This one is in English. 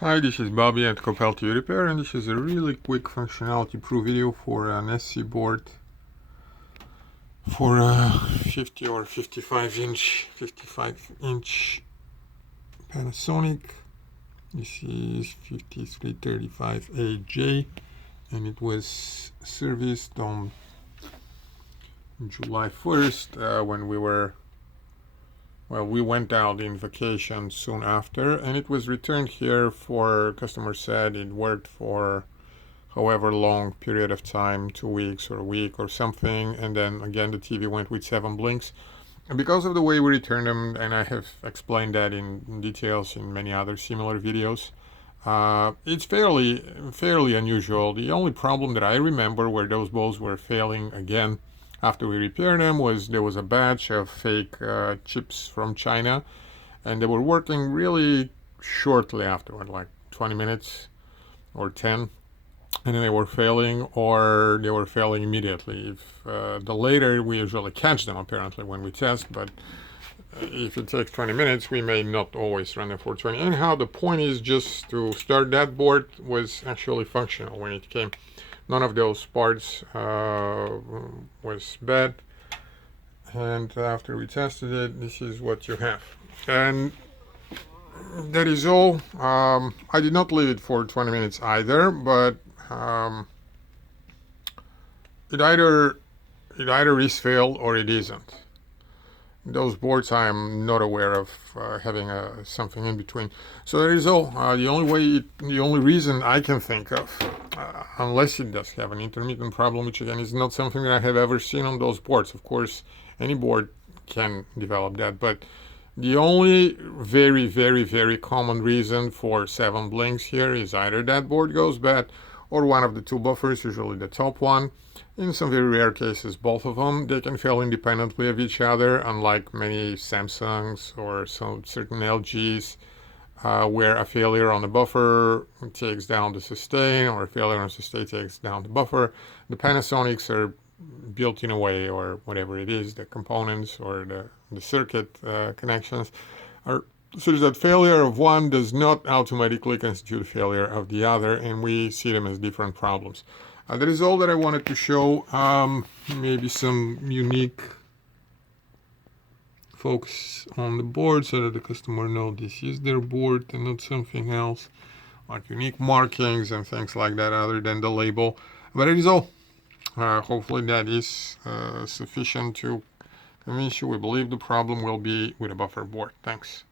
Hi, this is Bobby at Copel TV Repair, and this is a really quick functionality proof video for an SC board for a 50 or 55 inch Panasonic. This is 5335AJ, and it was serviced on July 1st when we went out in vacation soon after, and it was returned here for, customer said it worked for however long period of time, 2 weeks or a week or something, and then again the TV went with 7 blinks. And because of the way we returned them, and I have explained that in details in many other similar videos, it's fairly unusual. The only problem that I remember where those bulbs were failing again after we repaired them was there was a batch of fake chips from China, and they were working really shortly afterward, like 20 minutes or 10, and then they were failing, or they were failing immediately. If the later, we usually catch them apparently when we test, but if it takes 20 minutes, we may not always run them for 20. Anyhow, the point is just to start. That board was actually functional when it came. None of those parts was bad, and after we tested it, this is what you have, and that is all. I did not leave it for 20 minutes either, but it either is failed or it isn't. Those boards I am not aware of having something in between. So that is all. The only reason I can think of, unless it does have an intermittent problem, which again is not something that I have ever seen on those boards. Of course, any board can develop that, but the only very common reason for 7 blinks here is either that board goes bad or one of the 2 buffers, usually the top one. In some very rare cases, both of them. They can fail independently of each other, unlike many Samsungs or some certain LGs, where a failure on the buffer takes down the sustain, or a failure on sustain takes down the buffer. The Panasonics are built in a way, or whatever it is, the components or the circuit connections are such that failure of one does not automatically constitute failure of the other, and we see them as different problems. That is all that I wanted to show. Maybe some unique focus on the board so that the customer knows this is their board and not something else, like unique markings and things like that other than the label. But it is all. Hopefully that is sufficient to convince you. We believe the problem will be with a buffer board. Thanks.